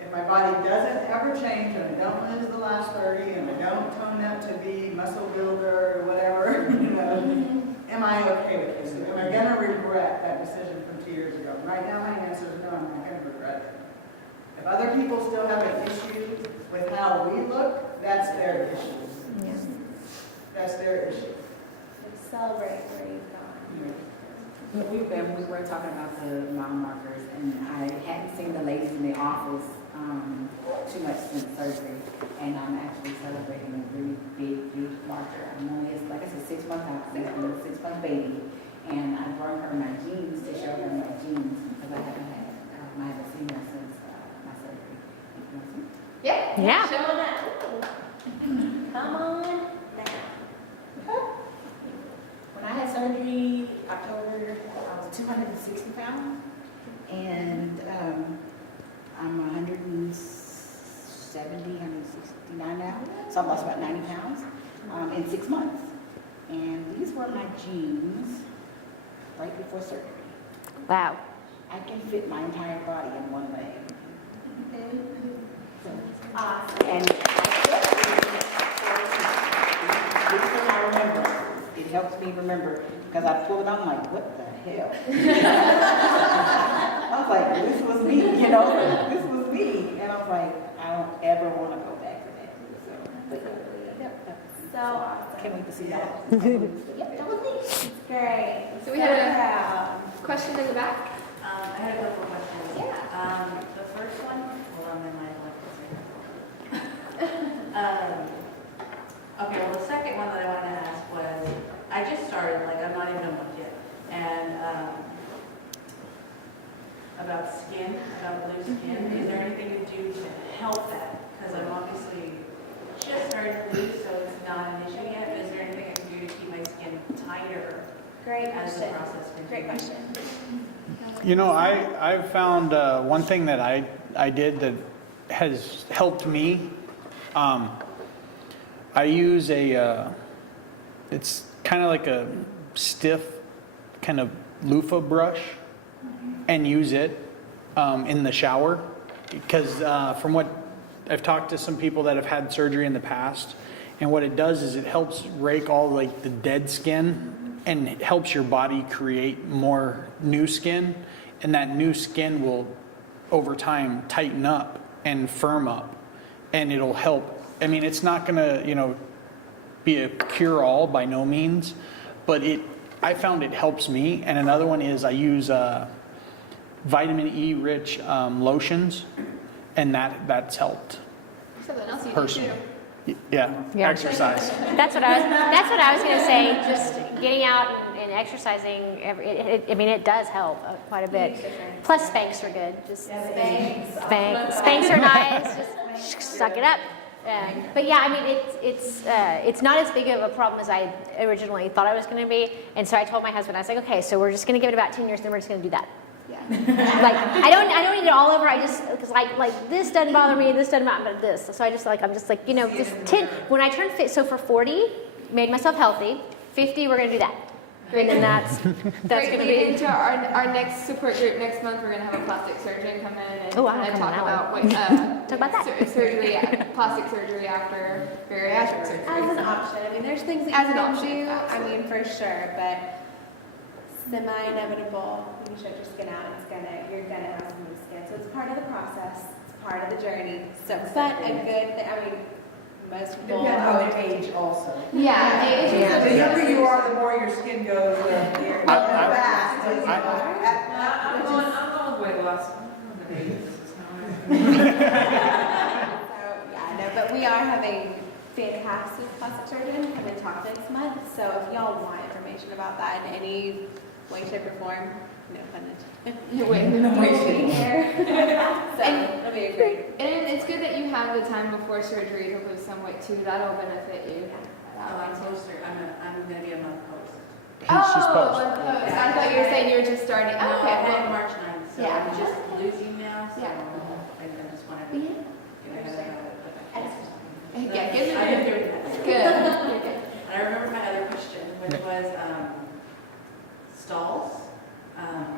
If my body doesn't ever change and I don't lose the last 30 and I don't tone up to be muscle builder or whatever, am I okay with this? Am I going to regret that decision from 2 years ago? Right now my answer is no, I'm not going to regret it. If other people still have an issue with how we look, that's their issue. Yeah. That's their issue. Celebrate where you've gone. We were talking about the mile markers, and I hadn't seen the ladies in the office too much since surgery, and I'm actually celebrating a really big marker. I'm only, like I said, 6 months out, 6-month baby, and I brought her my jeans to show her my jeans because I haven't seen her since my surgery. You want to see? Yeah. Show them that. Come on now. When I had surgery, October, I was 260 pounds, and I'm 169 now, so I lost about 90 pounds in 6 months. And these were my jeans right before surgery. Wow. I can fit my entire body in one leg. Awesome. And I remember. It helps me remember because I pulled it out, I'm like, what the hell? I was like, this was me, this was me. And I was like, I don't ever want to go back to that. So, but, So awesome. can't wait to see that. Yep, that was me. It's great. So we had a proud. question in the back. I had a couple of questions. Yeah. The first one, hold on, then my mic okay, well, the second one that I wanted to ask was, I just started, like I'm not even a month yet. And about skin, about loose skin, is there anything to do to help that? Because I'm obviously just starting to lose, so it's not an issue yet. But is there anything I can do to keep my skin tighter Great as the question. process continues? Great question. You know, I found one thing that I did that has helped me. I use it's kind of like a stiff kind of loofah brush and use it in the shower. Because from what I've talked to some people that have had surgery in the past, and what it does is it helps rake all like the dead skin, and it helps your body create more new skin, and that new skin will over time tighten up and firm up, and it'll help. I mean, it's not gonna, be a cure-all by no means, but I found it helps me. And another one is I use vitamin E rich lotions, and that's helped Something else you do personally. too. Yeah, Yeah. exercise. That's what I was going to say. Just getting out and exercising. It does help quite a bit. Plus, Spanx are good. Just Spanx are nice. Just suck it up. But yeah, I mean, it's not as big of a problem as I originally thought it was going to be. And so I told my husband, I was like, okay, so we're just going to give it about 10 years, then we're just going to do that. Yeah. Like I don't need it all over. I just because like this doesn't bother me, this doesn't bother me, but this. So I'm just like just 10. When I turned fit, so for 40, made myself healthy. 50, we're gonna do that. And then that's Great gonna lead be. into our next support group next month. We're gonna have a plastic surgeon come in and Oh, wow, kind of come on, talk that about Talk about that. surgery, plastic surgery after bariatric surgery. As an option, I mean, there's things that As you an can option, do, I absolutely. mean, for sure, but semi-inevitable, when you shut your skin out, you're gonna have some loose skin. So it's part of the process, it's part of the journey. So, but a good thing, I mean, most people. Depends on the age also. Yeah, age is The a younger you are, the more your skin goes, you're fast. I'm going with weight loss. So, yeah, no, but we are having fantastic plastic surgeon come and talk next month. So if y'all want information about that in any way, shape, or form, no pun intended. So it'll be a great. And it's good that you have the time before surgery to lose some weight too. That'll benefit you. I'm closer. I'm going to be a month post. She's Oh, post. I thought you were saying you were just starting. No, Okay. I'm on March 9th, so Yeah. I'm just losing now, so Yeah. I just wanted to get ahead of it. Yeah, give I me didn't do it. good. You're good. And I remember my other question, which was stalls.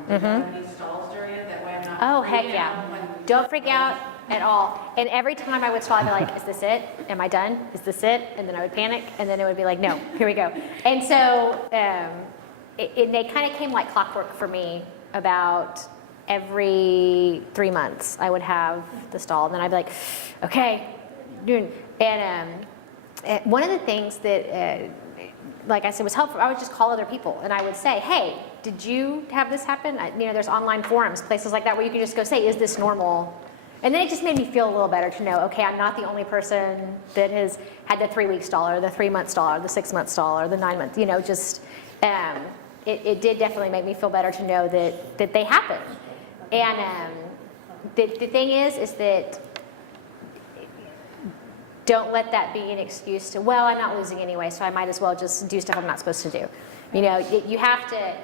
Do you have any stalls during it? That way I'm not. Oh, heck freaking yeah. out when- Don't freak out at all. And every time I would stall, I'd be like, is this it? Am I done? Is this it? And then I would panic, and then it would be like, no, here we go. And so they kind of came like clockwork for me. About every 3 months, I would have the stall, and then I'd be like, okay, doing. And one of the things that, like I said, was helpful, I would just call other people, and I would say, hey, did you have this happen? There's online forums, places like that where you can just go say, is this normal? And then it just made me feel a little better to know, okay, I'm not the only person that has had the 3-week stall or the 3-month stall or the 6-month stall or the 9-month, it did definitely make me feel better to know that they happen. And the thing is that don't let that be an excuse to, well, I'm not losing anyway, so I might as well just do stuff I'm not supposed to do. You have to,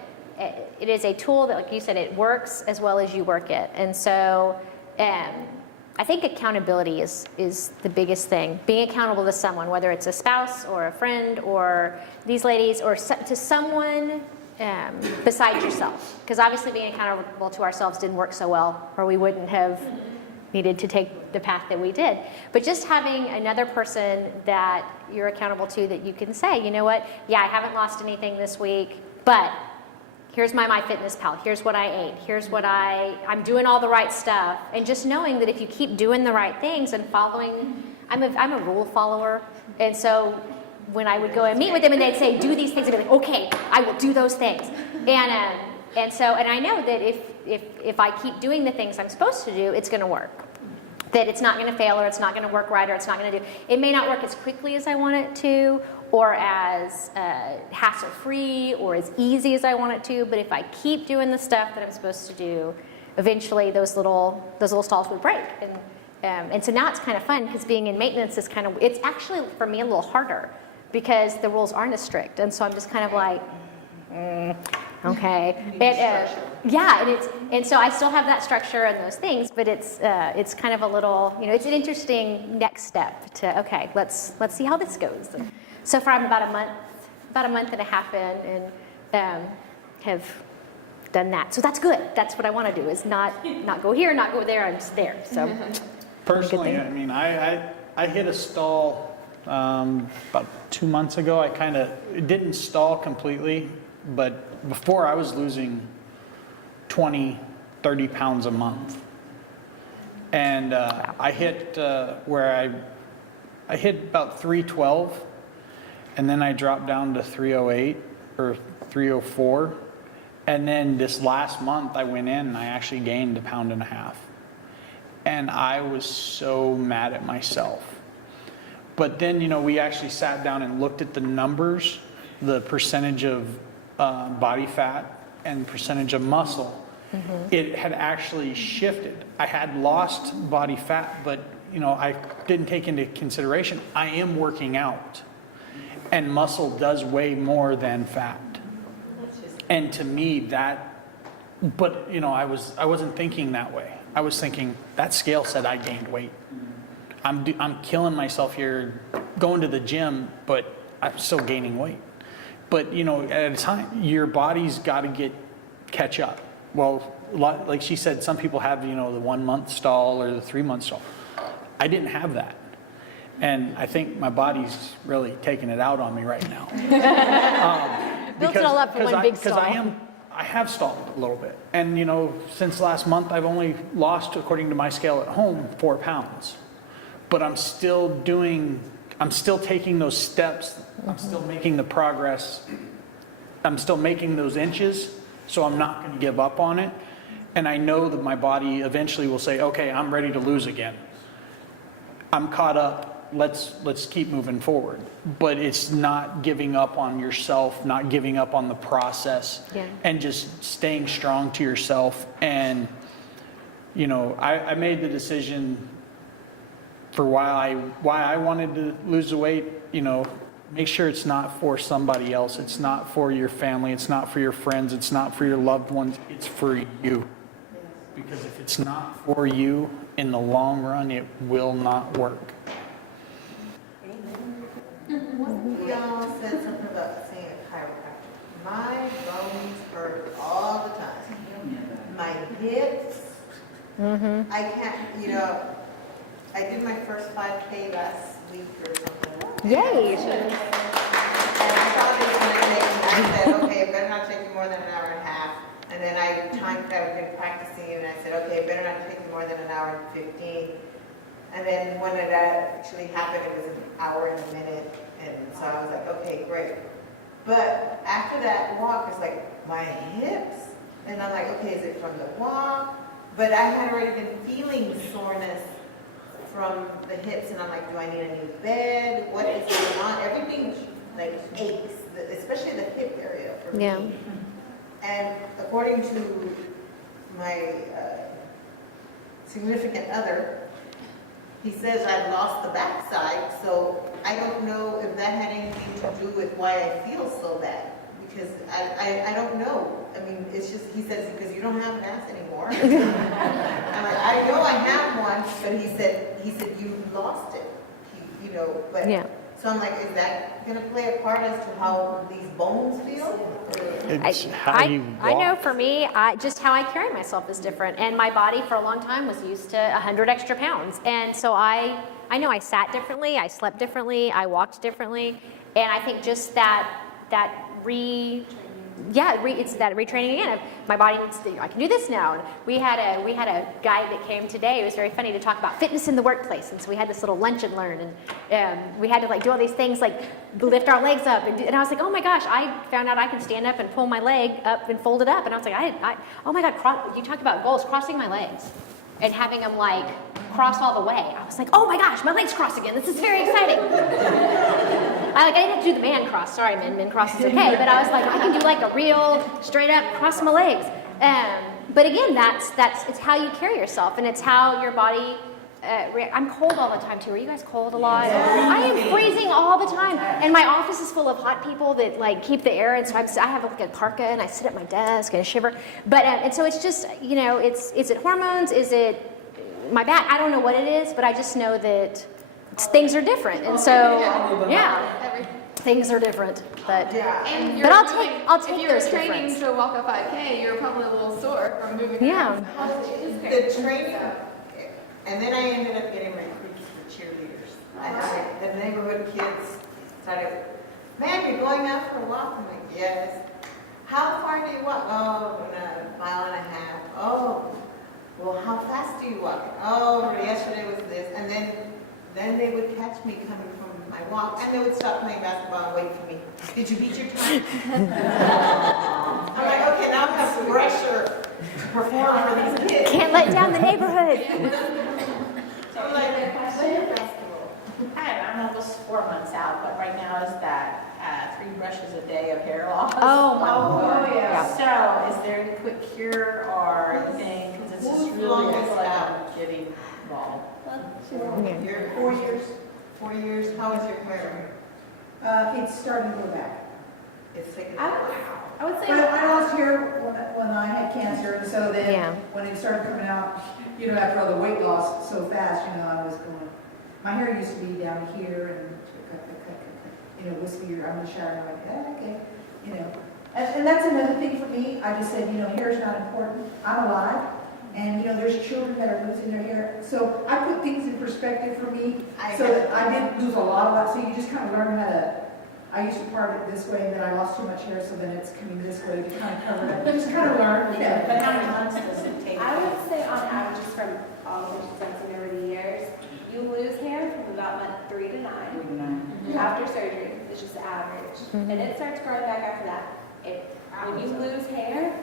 it is a tool that, like you said, it works as well as you work it. And so I think accountability is the biggest thing. Being accountable to someone, whether it's a spouse or a friend or these ladies or to someone besides yourself. Because obviously being accountable to ourselves didn't work so well, or we wouldn't have needed to take the path that we did. But just having another person that you're accountable to, that you can say, you know what, yeah, I haven't lost anything this week, but here's my MyFitnessPal, here's what I ate, here's what I'm doing all the right stuff. And just knowing that if you keep doing the right things and following, I'm a rule follower. And so when I would go and meet with them and they'd say, do these things, I'd be like, okay, I will do those things. And I know that if I keep doing the things I'm supposed to do, it's gonna work. that it's not going to fail or it's not going to work right or it's not going to do. It may not work as quickly as I want it to or as hassle-free or as easy as I want it to, but if I keep doing the stuff that I'm supposed to do, eventually those little stalls would break. And so now it's kind of fun because being in maintenance is kind of, it's actually for me a little harder because the rules aren't as strict. And so I'm just kind of like, okay. And so I still have that structure and those things, but it's kind of a little, you know, it's an interesting next step to, okay, let's see how this goes. So far I'm about a month and a half in and have done that. So that's good. That's what I want to do is not go here, not go there. I'm just there. So Personally, I mean, I hit a stall about 2 months ago. It didn't stall completely, but before I was losing 20, 30 pounds a month. And I hit where I hit about 312, and then I dropped down to 308 or 304. And then this last month I went in and I actually gained 1.5 pounds. And I was so mad at myself. But then, you know, we actually sat down and looked at the numbers, the percentage of body fat and percentage of muscle. It had actually shifted. I had lost body fat, but, you know, I didn't take into consideration, I am working out. And muscle does weigh more than fat. And to me, but, you know, I wasn't thinking that way. I was thinking, that scale said I gained weight. I'm killing myself here, going to the gym, but I'm still gaining weight. But, you know, at a time, your body's got to catch up. Well, like she said, some people have, you know, the 1 month stall or the 3 month stall. I didn't have that. And I think my body's really taking it out on me right now. built it all up for one big stall. Because I have stalled a little bit. And, you know, since last month, I've only lost, according to my scale at home, 4 pounds. But I'm still taking those steps. I'm still making the progress. I'm still making those inches. So I'm not going to give up on it. And I know that my body eventually will say, okay, I'm ready to lose again. I'm caught up. Let's keep moving forward. But it's not giving up on yourself, not giving up on the process, and just staying strong to yourself. And, you know, I made the decision for why I wanted to lose the weight. You know, make sure it's not for somebody else. It's not for your family. It's not for your friends. It's not for your loved ones. It's for you. Because if it's not for you, in the long run, it will not work. Y'all said something about seeing a chiropractor. My bones hurt all the time. My hips. I can't, you know, I did my first 5K last week or something. Yay! And I thought it was going to take me, I said, okay, it better not take me more than an hour and a half. And then I timed that I've been practicing, and I said, okay, it better not take me more than an hour and 15. And then when it actually happened, it was an hour and a minute. And so I was like, okay, great. But after that walk, it's like my hips. And I'm like, okay, is it from the walk? But I had already been feeling soreness from the hips. And I'm like, do I need a new bed? What is going on? Everything like aches, especially the hip area for me. And according to my significant other, he says I've lost the backside, so I don't know if that had anything to do with why I feel so bad, because I don't know. I mean, it's just, he says, because you don't have an ass anymore. I'm like, I know I have one, but he said you lost it, you know, but. Yeah. So I'm like, is that going to play a part as to how these bones feel? It's how you walk. I know for me, just how I carry myself is different. And my body for a long time was used to 100 extra pounds. And so I know I sat differently, I slept differently, I walked differently. And I think just it's that retraining again. My body needs to, I can do this now. And we had a guy that came today. It was very funny to talk about fitness in the workplace. And so we had this little lunch and learn, and we had to like do all these things like lift our legs up. And I was like, oh my gosh, I found out I can stand up and pull my leg up and fold it up. And I was like, oh my God, you talked about goals, crossing my legs. and having them like cross all the way. I was like, oh my gosh, my legs cross again. This is very exciting. I didn't have to do the man cross. Sorry, men cross is okay. But I was like, I can do like a real straight up cross my legs. But again, it's how you carry yourself, and it's how your body. I'm cold all the time too. Are you guys cold a lot? I am freezing all the time, and my office is full of hot people that like keep the air. And so I have like a parka, and I sit at my desk and I shiver. But and so it's just is it hormones? Is it my back? I don't know what it is, but I just know that things are different, and so yeah, things are different. But And but I'll take if you're those training difference. to walk a 5K, you're probably a little sore from moving Yeah. around. The training, and then I ended up getting recruits for cheerleaders. The neighborhood kids started, "Ma'am, you're going out for a walk?" I'm like, "Yes." "How far do you walk?" "Oh, a mile and a half." "Oh, well, how fast do you walk?" "Oh, yesterday was this." And then they would catch me coming from my walk, and they would stop playing basketball and wait for me. "Did you beat your time?" I'm like, okay, now I have pressure to perform for these kids. Can't let down the neighborhood. I'm like, I'm almost 4 months out, but right now is that 3 brushes a day of hair loss. Oh my God. Yeah. So is there any quick cure or anything? Because it's just Who's really, I longest feel like out? I'm getting bald. You're 4 years? 4 years? How is your hair? It's starting to go back. It's taking a I while. I would say. But I lost hair when I had cancer, and so Yeah. then when it started coming out, after all the weight loss so fast, I was going, my hair used to be down here and wispier. I'm in the shower and I'm like, okay, And that's another thing for me. I just said, hair is not important. I'm alive. And, there's children that are losing their hair. So I put things in perspective for me. So that I did lose a lot. So you just kind of learn how to, I used to part it this way, and then I lost too much hair, so then it's coming this way to kind of cover it up. Just kind of learn. But how many months does it take? I would say on average, just from all the patients over the years, you lose hair from about month 3 to 9 after surgery. It's just average, and it starts growing back after that. When you lose hair,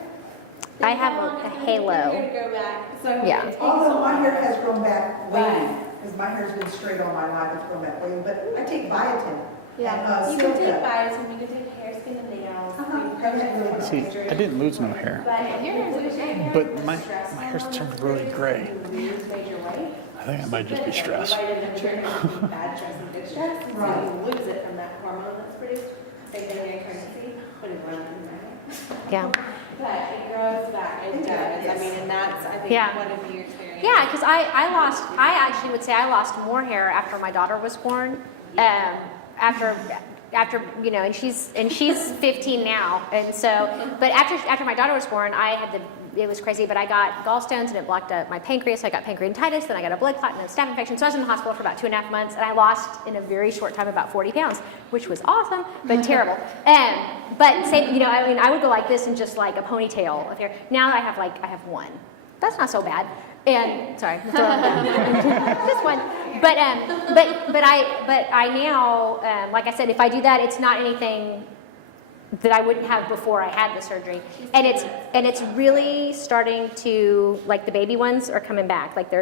I have a halo. To grow back. So Yeah. it takes Although my a hair while. has grown back wavy, Right. because my hair's been straight all my life, it's grown back wavy, but I take biotin. Yeah, And, you can take Silka. biotin, you can take hair, skin, and nails. See, I didn't lose no hair, But if you're losing hair, but my stress hair's hormones turned really gray. you lose major weight. I think it might just be stress. Vitamin D, bad stress and good stress, and so Right. you lose it from that hormone that's produced. Same thing in pregnancy, when it runs in there. Yeah. But it grows back, it does. I mean, and that's, I think, Yeah. one of your experiences. Yeah, because I actually would say I lost more hair after my daughter was born. After and she's 15 now, and so, but after my daughter was born, it was crazy, but I got gallstones and it blocked up my pancreas, so I got pancreatitis, then I got a blood clot and a staph infection, so I was in the hospital for about 2.5 months, and I lost in a very short time about 40 pounds, which was awesome, but terrible. But same, I would go like this and just like a ponytail of hair. Now I have one. That's not so bad. And sorry, just one. But I now, like I said, if I do that, it's not anything that I wouldn't have before I had the surgery. And it's really starting to, like, the baby ones are coming back. Like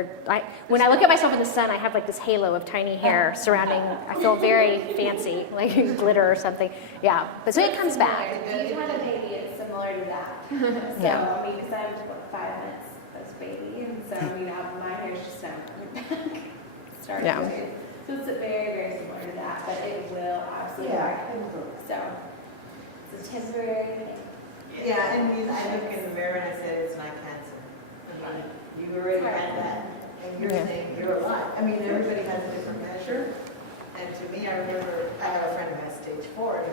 when I look at myself in the sun, I have like this halo of tiny hair surrounding. I feel very fancy, like glitter or something. Yeah. But so it comes back. If you had a baby, it's similar to that. So, Yeah. I mean, because I'm 5 months as baby, and so, my hair's just now starting Yeah. to. So it's very, very similar to that, but it will absolutely. So, it's a temporary thing. Yeah, and I look in the mirror and I said, it's not cancer. I mean, you already had that, and you're saying you're alive. I mean, everybody has a different measure. And to me, I remember, I have a friend who has stage 4, and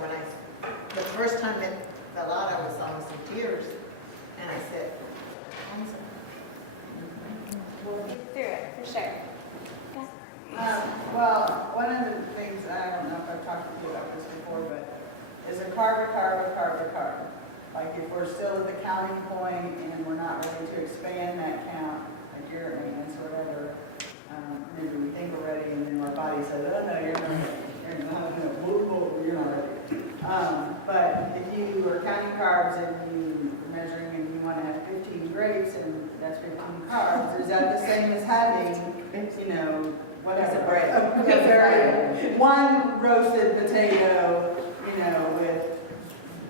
the first time it fell out, I was almost in tears. And I said, cancer. We'll get through it, for sure. Well, one of the things, I don't know if I've talked to you about this before, but is a carb. Like if we're still at the counting point and we're not ready to expand that count, like you're at maintenance or whatever, maybe we think we're ready and then our body says, oh no, you're not ready. You're not ready. But if you are counting carbs and you measuring and you want to have 15 grapes and that's 15 carbs. Is that the same as having, you know, whatever, a very, one roasted potato, you know, with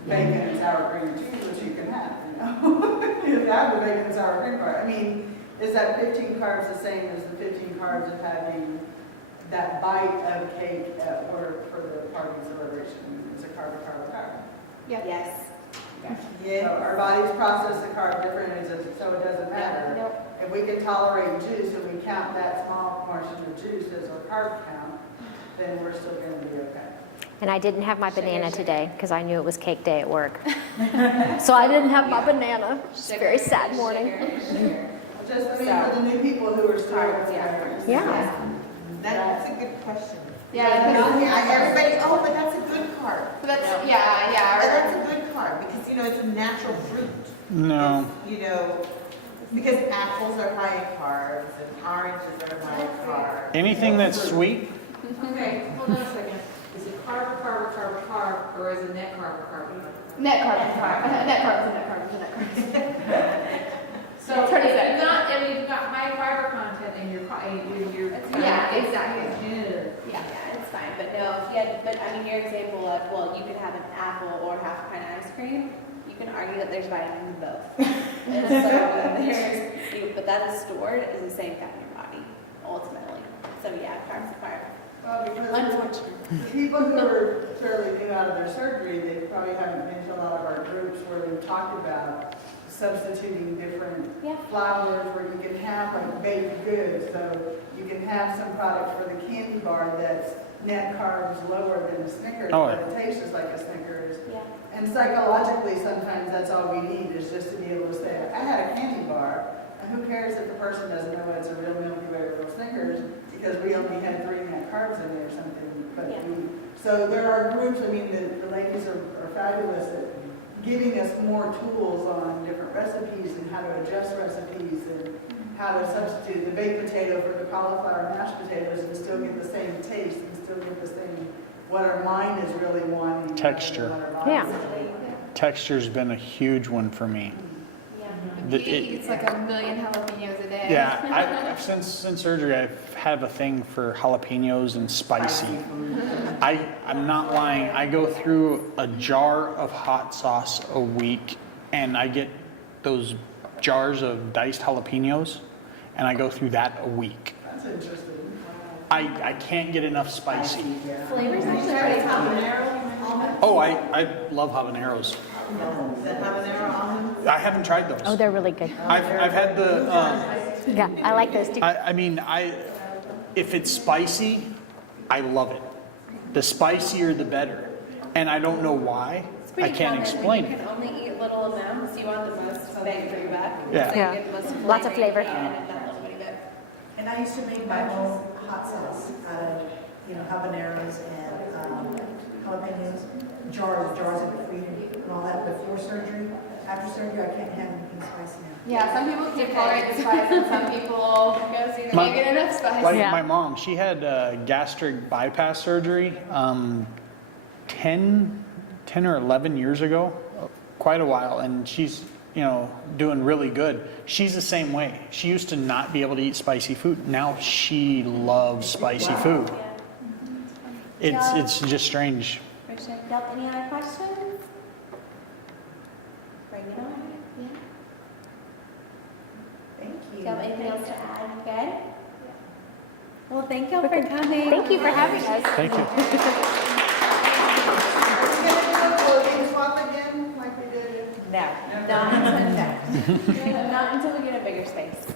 bacon and sour cream and cheese, which you can have, you know? You can have the bacon and sour cream part. I mean, is that 15 carbs the same as the 15 carbs of having that bite of cake at work for the party celebration? It's a carb, a carb, a carb. Yes. So our bodies process the carb differently, so it doesn't matter. If we can tolerate juice and we count that small portion of juice as our carb count, then we're still going to be okay. And I didn't have my banana today because I knew it was cake day at work. So I didn't have my banana. It's a very sad morning. Just, I mean, for the new people who are starting. Yeah. That's a good question. Yeah, Everybody, oh, but that's a good carb. So that's, No. yeah. But that's a good carb because, you know, it's a natural fruit. No. It's, you know, because apples are high in carbs and oranges are high in carbs. Anything that's sweet, Okay, hold on a second. Is it carb, carb, carb, carb, or is it net carb, carb? Net carbs, net carbs. So It's hard to say. you've got high fiber content in your, Yeah, exactly. Yeah. Yeah, it's fine, but no, if you had, but I mean, your example of, well, you could have an apple or half a pint of ice cream, you can argue that there's vitamins in both. And so but that is stored as the same fat in your body, ultimately. So yeah, carbs are Well, because unfortunate. people who are fairly new out of their surgery, they probably haven't been to a lot of our groups where we've talked about substituting different flours where you can have like baked goods. So you can have some product for the candy bar that's net carbs lower than a Snickers, Oh, but it tastes just like a Snickers. Yeah. And psychologically, sometimes that's all we need is just to be able to say, I had a candy bar, and who cares if the person doesn't know it's a real Milky Way or real Snickers, because we only had 3 net carbs in there or something. But so there are groups, I mean, the ladies are fabulous at giving us more tools on different recipes and how to adjust recipes and how to substitute the baked potato for the cauliflower mashed potatoes and still get the same taste and still get the same, what our mind is really wanting. Texture. What our body Yeah. is really- texture's been a huge one for me. He eats like a million jalapenos a day. Yeah, since surgery, I have a thing for jalapenos and spicy. I'm not lying. I go through a jar of hot sauce a week, and I get those jars of diced jalapenos, and I go through that a week. That's interesting. I can't get enough spicy. Flavors You actually tried pretty common. habanero almonds? Oh, I love habaneros. The habanero almonds? I haven't tried those. Oh, they're really good. I've had the. Yeah, I like those too. I mean, if it's spicy, I love it. The spicier, the better. And I don't know why. It's I pretty can't common. explain When you it. can only eat little amounts, you want the most bang for your buck. Yeah. So you Yeah. get the most Lots of flavor. and not a little bitty bit. And I used to make my own hot sauce out of, habaneros and jalapenos, jars of the freezer and all that before surgery. After surgery, I can't have anything spicy now. Yeah, some people can tolerate the spice and some people can't get enough spice. Like Yeah. my mom, she had gastric bypass surgery 10 or 11 years ago, quite a while, and she's doing really good. She's the same way. She used to not be able to eat spicy food. Now she loves spicy food. It's just strange. Appreciate it. Any other questions? Bring it on. Yeah. Thank Do you. you have anything else to add? Good? Well, thank y'all for coming. Thank you for having us. Thank you. Are we going to do a clothing swap again like we did? No. Not until we get a bigger space. So